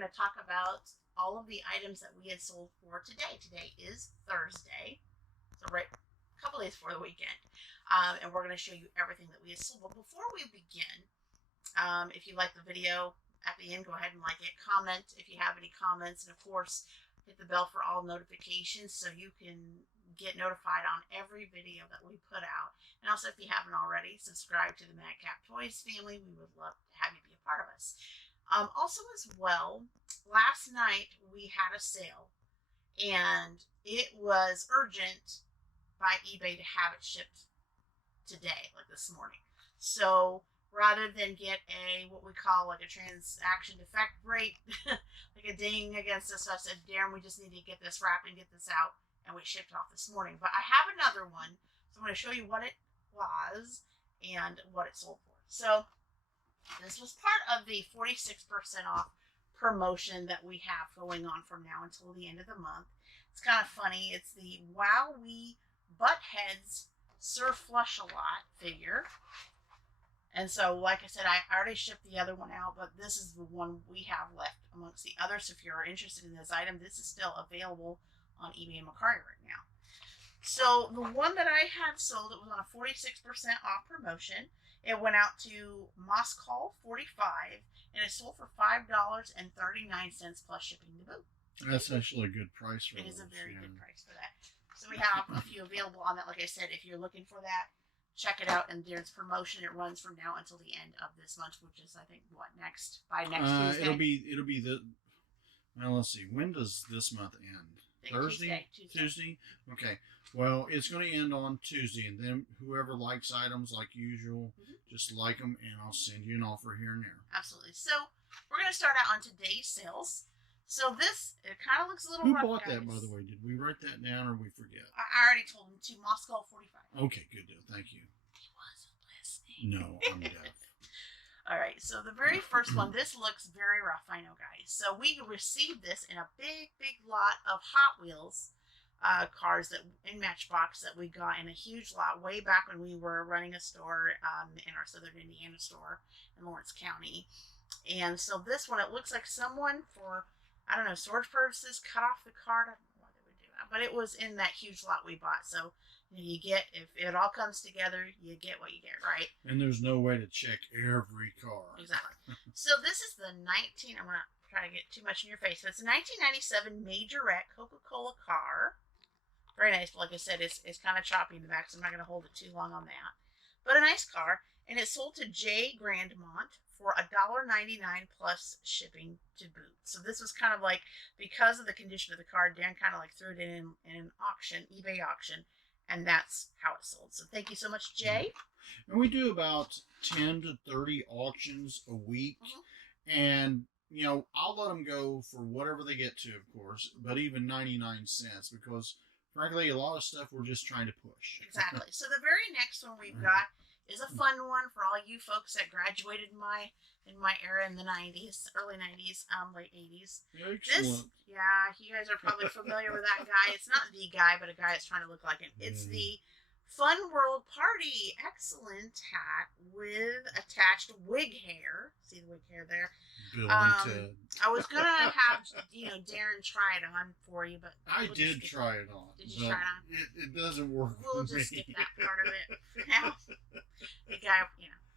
going to talk about all of the items that we had sold for today. Today is Thursday, so right a couple days before the weekend. And we're going to show you everything that we had sold. But before we begin, if you like the video, at the end, go ahead and like it, comment if you have any comments, and of course, hit the bell for all notifications so you can get notified on every video that we put out. And also, if you haven't already, subscribe to the Madcaptoys family. We would love to have you be a part of us. Also, as well, last night we had a sale, and it was urgent by eBay to have it shipped today, like this morning. So rather than get what we call like a transaction defect rate, like a ding against us, so I said, Darren, we just need to get this wrapped and get this out, and we shipped it off this morning. But I have another one, so I'm going to show you what it was and what it sold for. So this was part of the 46% off promotion that we have going on from now until the end of the month. It's kind of funny. It's the Wowee Butt Heads Surf Flush a Lot figure. And so, like I said, I already shipped the other one out, but this is the one we have left amongst the others. So if you're interested in this item, this is still available on eBay and Mercari right now. So the one that I had sold, it was on a 46% off promotion. It went out to Moscall 45, and it sold for $5.39 plus shipping to boot. That's actually a good price for it. It those, is a very good price for that. So we have a few available on that. Like I said, if you're looking for that, check it out. And there's promotion. It runs from now until the end of this month, which is, I think, what, next? By next Tuesday? It'll be the, well, let's see. When does this month end? Thursday? Tuesday? Okay. Well, it's going to end on Tuesday, and then whoever likes items like usual, just like them, and I'll send you an offer here and there. Absolutely. So we're going to start out on today's sales. So this, it kind of looks a little Who rough, bought guys. that, by the way? Did we write that down or we forget? I already told him to Moscow 45. Okay, good deal. Thank you. He wasn't listening. No, I'm deaf. All right, so the very first one, this looks very rough, I know, guys. So we received this in a big, big lot of Hot Wheels cars that in Matchbox that we got in a huge lot way back when we were running a store in our Southern Indiana store in Lawrence County. And so this one, it looks like someone, for, I don't know, storage purposes, cut off the card. I don't know why they would do that, but it was in that huge lot we bought. So you get, if it all comes together, you get what you get, right? And there's no way to check every car. Exactly. So this is the I'm going to try to get too much in your face, but it's a 1997 Majorette Coca-Cola car. Very nice, but like I said, it's kind of choppy in the back, so I'm not going to hold it too long on that. But a nice car, and it sold to J. Grandmont for $1.99 plus shipping to boot. So this was kind of like, because of the condition of the car, Darren kind of like threw it in an auction, eBay auction, and that's how it sold. So thank you so much, Jay. And we do about 10 to 30 auctions a week, and you know, I'll let them go for whatever they get to, of course, but even 99 cents, because frankly, a lot of stuff we're just trying to push. Exactly. So the very next one we've got is a fun one for all you folks that graduated in my era in the 90s, early 90s, late 80s. Excellent. Yeah, you guys are probably familiar with that guy. It's not the guy, but a guy that's trying to look like it. It's the Fun World Party Excellent hat with attached wig hair. See the wig hair there? Bill and Ted. I was gonna have Darren try it on for you, but I did try it on. Did you try it on? It doesn't work. We'll just skip that part of it for now. The guy,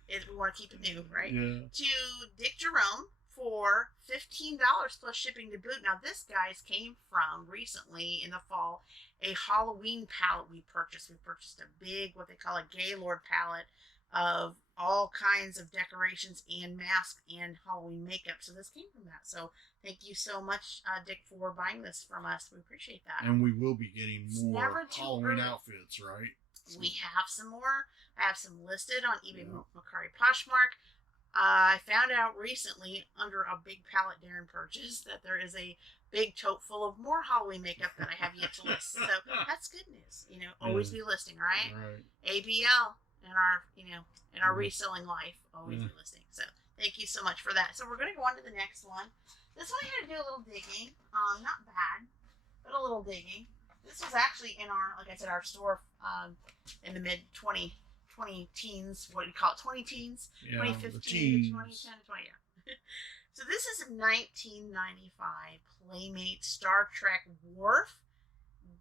we want to keep it new, right? Yeah. To Dick Jerome for $15 plus shipping to boot. Now this guy's came from recently in the fall a Halloween palette we purchased. We purchased a big, what they call a Gaylord palette of all kinds of decorations and masks and Halloween makeup. So this came from that. So thank you so much, Dick, for buying this from us. We appreciate that. And we will be getting more Halloween early. Outfits, right? We have some more. I have some listed on eBay, Mercari, Poshmark. I found out recently under a big pallet Darren purchased that there is a big tote full of more Halloween makeup that I have yet to list. So that's good news. Always be listing, right? ABL in our reselling life, always be listing. So thank you so much for that. So we're going to go on to the next one. This one I had to do a little digging. Not bad, but a little digging. This was actually in our, like I said, our store in the mid 20 teens. What do you call it? 20 teens? Yeah, 2015 to 2010 to 20, yeah. So this is a 1995 Playmate Star Trek Worf,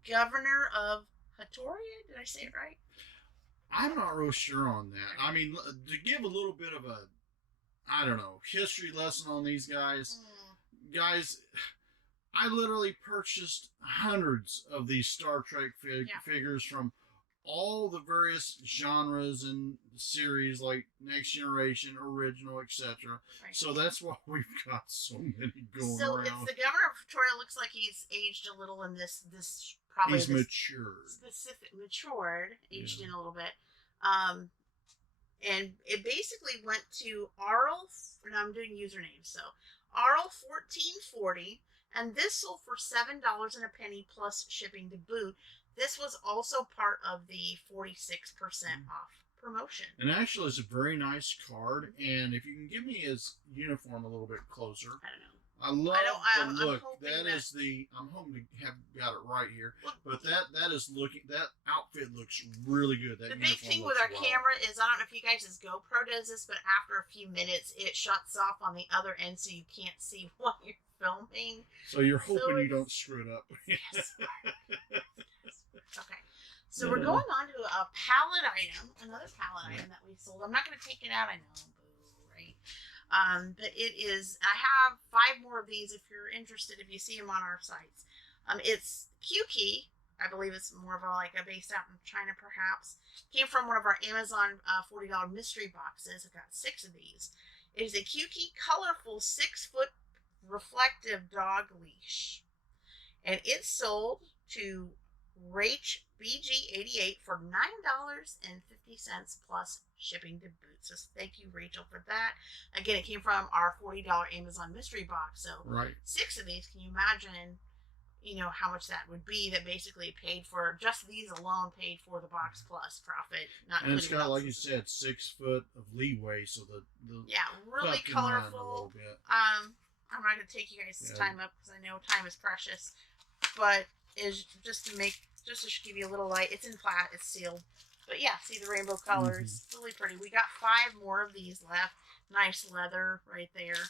Governor of Hatoria. Did I say it right? I'm not real sure on that. I mean, to give a little bit of a, I don't know, history lesson on these guys. Guys, I literally purchased hundreds of these Star Trek figures from all the various genres and series, like Next Generation, Original, etc. Right. So that's why we've got so many going so around. So it's the Governor of Victoria. Looks like he's aged a little in this probably he's matured. Aged in a little bit. And it basically went to Arl, and I'm doing usernames, so Arl 1440, and this sold for $7 and a penny plus shipping to boot. This was also part of the 46% off promotion. And actually, it's a very nice card. And if you can give me his uniform a little bit closer. I don't know. I love the look. I'm hoping to have got it right here. But that outfit looks really good. That the big thing with our camera is, I don't know if you guys' GoPro does this, but after a few minutes, it shuts off on the other end so you can't see what you're filming. So you're hoping you don't screw it up. Yes. Okay. So we're going on to a pallet item, another pallet item that we sold. I'm not going to take it out, I know, boo, right? But it is, I have 5 more of these if you're interested, if you see them on our sites. It's Q-Key. I believe it's more of a based out in China, perhaps. Came from one of our Amazon $40 mystery boxes. I've got 6 of these. It is a Q-Key colorful 6-foot reflective dog leash. And it's sold to Rach BG88 for $9.50 plus shipping to boot. So thank you, Rachel, for that. Again, it came from our $40 Amazon mystery box. So 6 of these, can you imagine, how much that would be? That basically paid for, just these alone paid for the box plus profit. And it's got, like you said, 6 foot of leeway, so the really colorful. I'm not going to take you guys' time up because I know time is precious, but is just to give you a little light. It's in flat, it's sealed. But yeah, see the rainbow colors. Really pretty. We got 5 more of these left. Nice leather right there.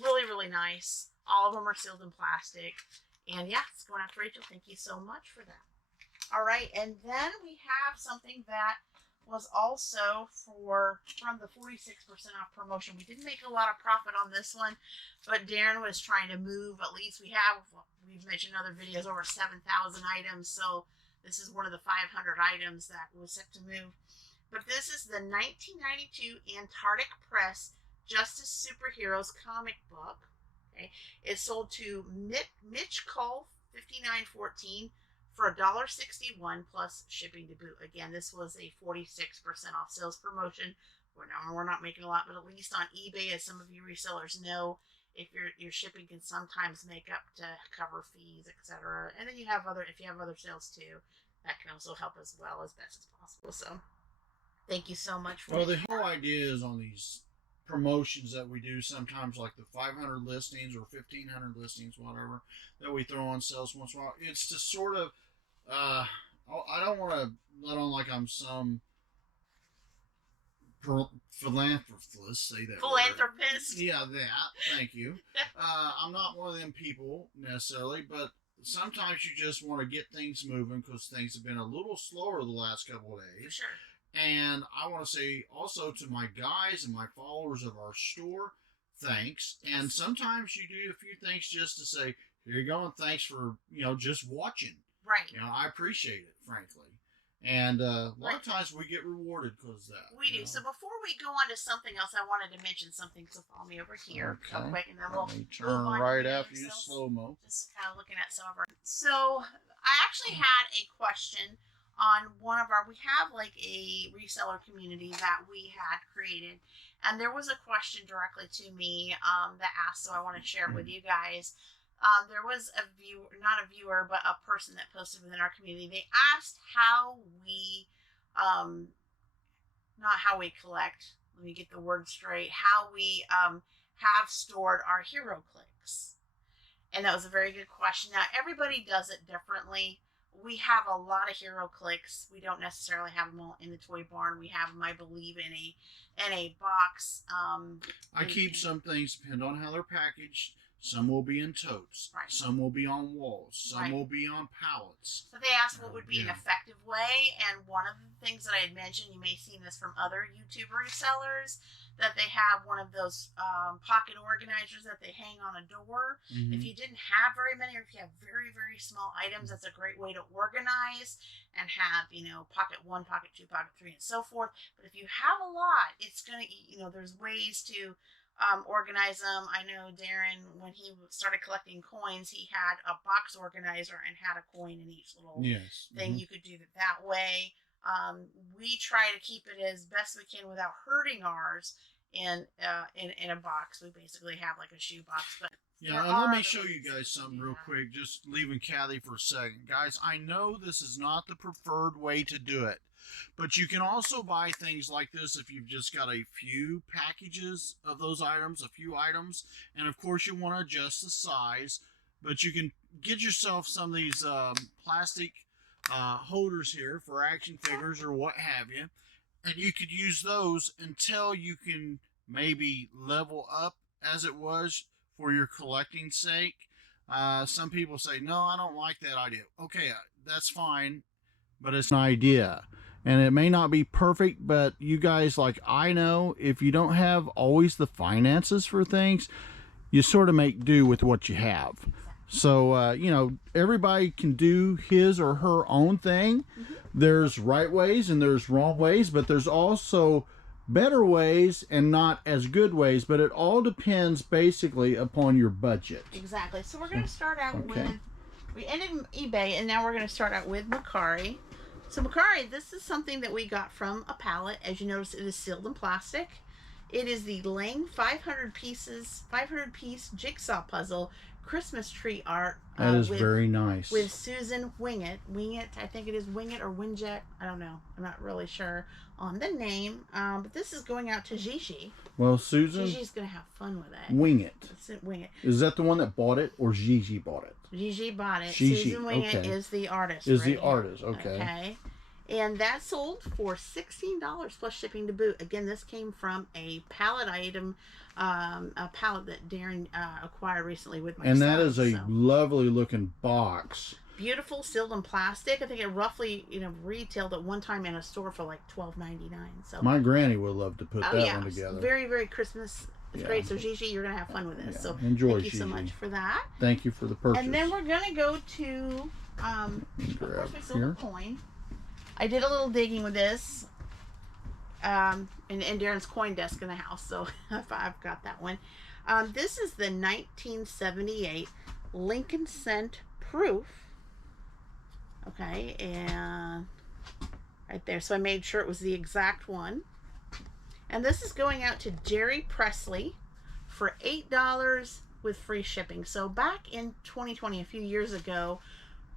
Really, really nice. All of them are sealed in plastic. And yeah, it's going out to Rachel. Thank you so much for that. All right, and then we have something that was also from the 46% off promotion. We didn't make a lot of profit on this one, but Daren was trying to move. At least we've mentioned in other videos, over 7,000 items. So this is one of the 500 items that was set to move. But this is the 1992 Antarctic Press Justice Superheroes comic book. Okay, it's sold to Mitch Cole 5914 for $1.61 plus shipping to boot. Again, this was a 46% off sales promotion. We're not making a lot, but at least on eBay, as some of you resellers know, if your shipping can sometimes make up to cover fees, etc. And then if you have other sales too, that can also help as well as best as possible. So thank you so much for the whole idea is on these promotions that we do sometimes, like the 500 listings or 1,500 listings, whatever, that we throw on sales once in a while. It's to sort of I don't want to let on like I'm some philanthropist, say that philanthropist word. Yeah, that, thank you. I'm not one of them people necessarily, but sometimes you just want to get things moving because things have been a little slower the last couple of days. For sure. And I want to say also to my guys and my followers of our store, thanks. And sometimes you do a few things just to say, here you go, and thanks for, just watching. Right. I appreciate it, frankly. And a lot of times we get rewarded because of that. We do. So before we go on to something else, I wanted to mention something. So follow me over here real quick, and then we'll turn right after you slow-mo. Just kind of looking at some of our... So I actually had a question on one of our... We have like a reseller community that we had created. And there was a question directly to me that asked, so I want to share it with you guys. There was a viewer, not a viewer, but a person that posted within our community. They asked how we, not how we collect, let me get the word straight, how we have stored our hero clicks. And that was a very good question. Now, everybody does it differently. We have a lot of hero clicks. We don't necessarily have them all in the toy barn. We have them, I believe, in a box. I keep some things, depend on how they're packaged. Some will be in totes. Right. Some will be on walls. Some right. will be on pallets. So they asked what would be an effective way, and one of the things that I had mentioned, you may have seen this from other YouTube resellers, that they have one of those pocket organizers that they hang on a door. Mm-hmm. If you didn't have very many, or if you have very, very small items, that's a great way to organize and have, you know, pocket 1, pocket 2, pocket 3, and so forth. But if you have a lot, it's going to, you know, there's ways to organize them. I know Daren, when he started collecting coins, he had a box organizer and had a coin in each little thing. You could do it that way. We try to keep it as best we can without hurting ours in a box. We basically have like a shoe box. But yeah, let me show you guys something real quick. Just leaving Kathy for a second. Guys, I know this is not the preferred way to do it, but you can also buy things like this if you've just got a few packages of those items, a few items, and of course you want to adjust the size, but you can get yourself some of these plastic holders here for action figures or what have you, and you could use those until you can maybe level up as it was for your collecting sake. Some people say, no, I don't like that idea. Okay, that's fine, but it's an idea. And it may not be perfect, but you guys, like I know, if you don't have always the finances for things, you sort of make do with what you have. So, you know, everybody can do his or her own thing. Mm-hmm. There's right ways and there's wrong ways, but there's also better ways and not as good ways, but it all depends basically upon your budget. Exactly. So we're going to start out with, we ended eBay, and now we're going to start out with Macari. So Macari, this is something that we got from a pallet. As you notice, it is sealed in plastic. It is the Lang 500-piece jigsaw puzzle Christmas tree art. That is very nice. With Susan Wingett. I think it is Wingett or Winjet. I don't know. I'm not really sure on the name. But this is going out to Gigi. Well, Susan, Gigi's going to have fun with it. Wingett. Wingett. Is that the one that bought it, or Gigi bought it? Gigi bought it. Gigi, Susan Wingett is the artist. Artist, okay. Okay. And that sold for $16 plus shipping to boot. Again, this came from a pallet item, a pallet that Daren acquired recently with my son. And that is a lovely looking box. Beautiful, sealed in plastic. I think it roughly, you know, retailed at one time in a store for like $12.99. So my granny would love to put that one together. Very, very Christmas. It's great. So Gigi, you're gonna have fun with this. So enjoy, thank you so much for that. Thank you for the purchase. And then we're gonna go to of course we sold a coin. I did a little digging with this, in Daren's coin desk in the house, so I've got that one. This is the 1978 Lincoln Cent Proof. Okay, and right there. So I made sure it was the exact one. And this is going out to Jerry Presley for $8 with free shipping. So back in 2020, a few years ago,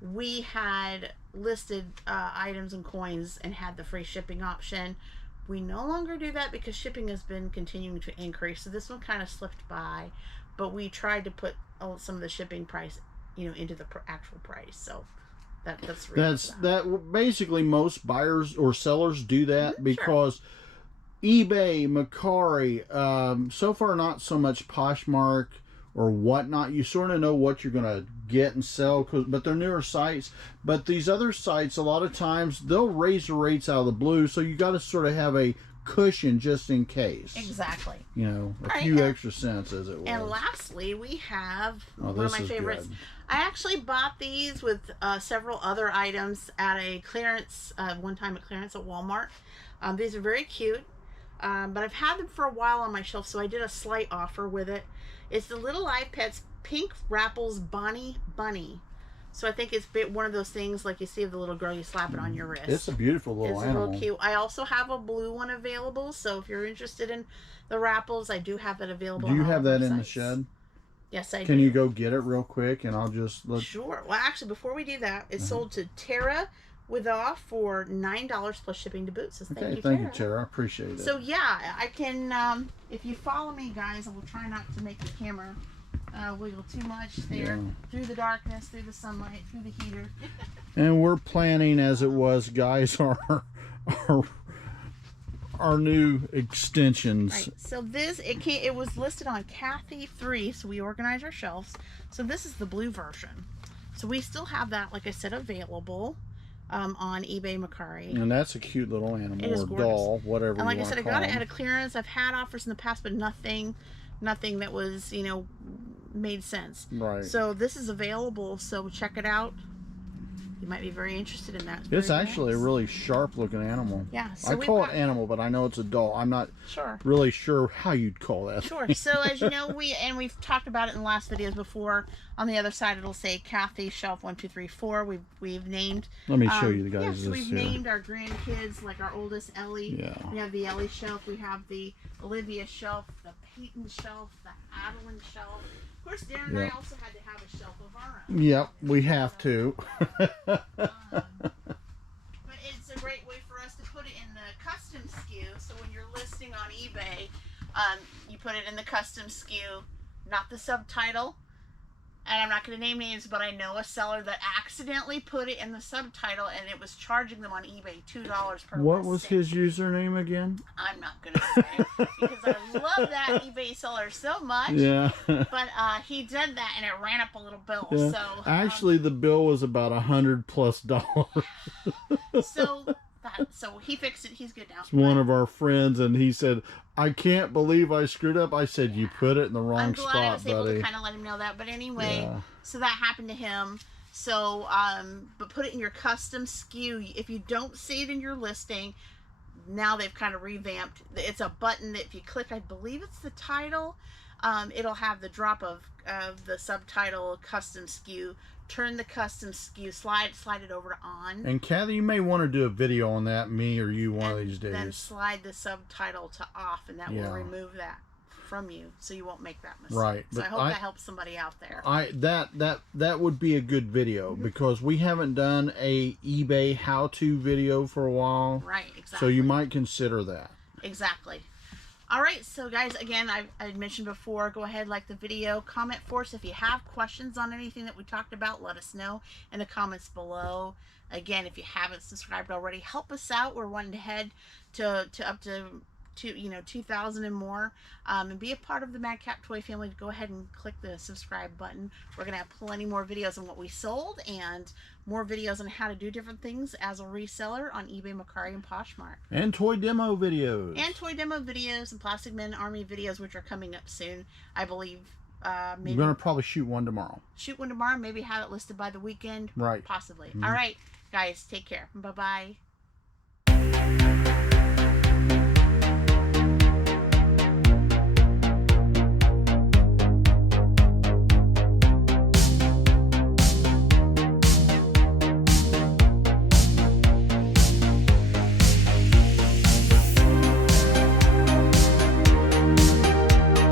we had listed items and coins and had the free shipping option. We no longer do that because shipping has been continuing to increase. So this one kind of slipped by, but we tried to put some of the shipping price, you know, into the actual price. So that's basically most buyers or sellers do that because eBay, Macari, so far not so much Poshmark or whatnot. You sort of know what you're going to get and sell, but they're newer sites. But these other sites, a lot of times, they'll raise the rates out of the blue, so you got to sort of have a cushion just in case. Exactly. You know, a few extra cents, as it was. And lastly, we have one of my favorites. Good. I actually bought these with several other items at a clearance, one time at clearance at Walmart. These are very cute. But I've had them for a while on my shelf, so I did a slight offer with it. It's the Little Live Pets Pink Rapples Bonnie Bunny. So I think it's one of those things like you see of the little girl, you slap it on your wrist. It's a beautiful little animal. It's real cute. I also have a blue one available, so if you're interested in the Rapples, I do have it available. Do you have that in the shed? Yes, I do. Can you go get it real quick, and I'll just look? Sure. Well, actually, before we do that, it's sold to Tara with off for $9 plus shipping to boot. So thank you, Tara. I appreciate it. So yeah, I can. If you follow me, guys, I will try not to make the camera wiggle too much there. Through the darkness, through the sunlight, through the heater. And we're planning, as it was, guys, our new extensions. Right. So this, it was listed on Kathy 3, so we organize our shelves. So this is the blue version. So we still have that, like I said, available on eBay Mercari. And that's a cute little animal, it is or gorgeous. doll, whatever. And like you I said, I want to got call it them. at a clearance. I've had offers in the past, but nothing that was, you know, made sense. Right. So this is available. So check it out. You might be very interested in that. It's actually a really sharp looking animal. Yeah. So I call it animal, but I know it's a doll. I'm not really sure how you'd call that. Sure. So as you know, we've talked about it in the last videos before. On the other side, it'll say Kathy Shelf 1, 2, 3, 4. We've named. Let me show you the guys. Yeah, so we've named our grandkids, like our oldest Ellie. Yeah. We have the Ellie shelf. We have the Olivia shelf, the Peyton shelf, the Adeline shelf. Of course, Daren and I also had to have a shelf of our own. Yep, we have to. But it's a great way for us to put it in the custom SKU. So when you're listing on eBay, you put it in the custom SKU, not the subtitle. And I'm not going to name names, but I know a seller that accidentally put it in the subtitle, and it was charging them on eBay $2 per listing. What was his username again? I'm not going to say because I love that eBay seller so much. Yeah. But he did that, and it ran up a little bill. Yeah. So actually, the bill was about $100+. So he fixed it. He's good now. It's one of our friends, and he said, "I can't believe I screwed up." I said, "You put it in the wrong spot, buddy." I'm glad I was able to kind of let him know that. But anyway, so that happened to him. So, but put it in your custom SKU. If you don't see it in your listing, now they've kind of revamped. It's a button that if you click, I believe it's the title, it'll have the drop of the subtitle custom SKU. Turn the custom SKU, slide it over to on. And Kathy, you may want to do a video on that, me or you, one of these days. Then slide the subtitle to off, and that will remove that from you, so you won't make that mistake. Right. So I hope that helps somebody out there. That would be a good video because we haven't done a eBay how-to video for a while. Right. Exactly. So you might consider that. Exactly. All right, so guys, again, I mentioned before, go ahead, like the video, comment for us. If you have questions on anything that we talked about, let us know in the comments below. Again, if you haven't subscribed already, help us out. We're wanting to head to up to 2,000 and more, and be a part of the Madcap Toy family. Go ahead and click the subscribe button. We're gonna have plenty more videos on what we sold and more videos on how to do different things as a reseller on eBay, Mercari, and Poshmark. And toy demo videos. And toy demo videos and Plastic Men Army videos, which are coming up soon, I believe. Maybe we're gonna probably shoot one tomorrow. Maybe have it listed by the weekend. Right. Possibly. All right, guys, take care. Bye bye.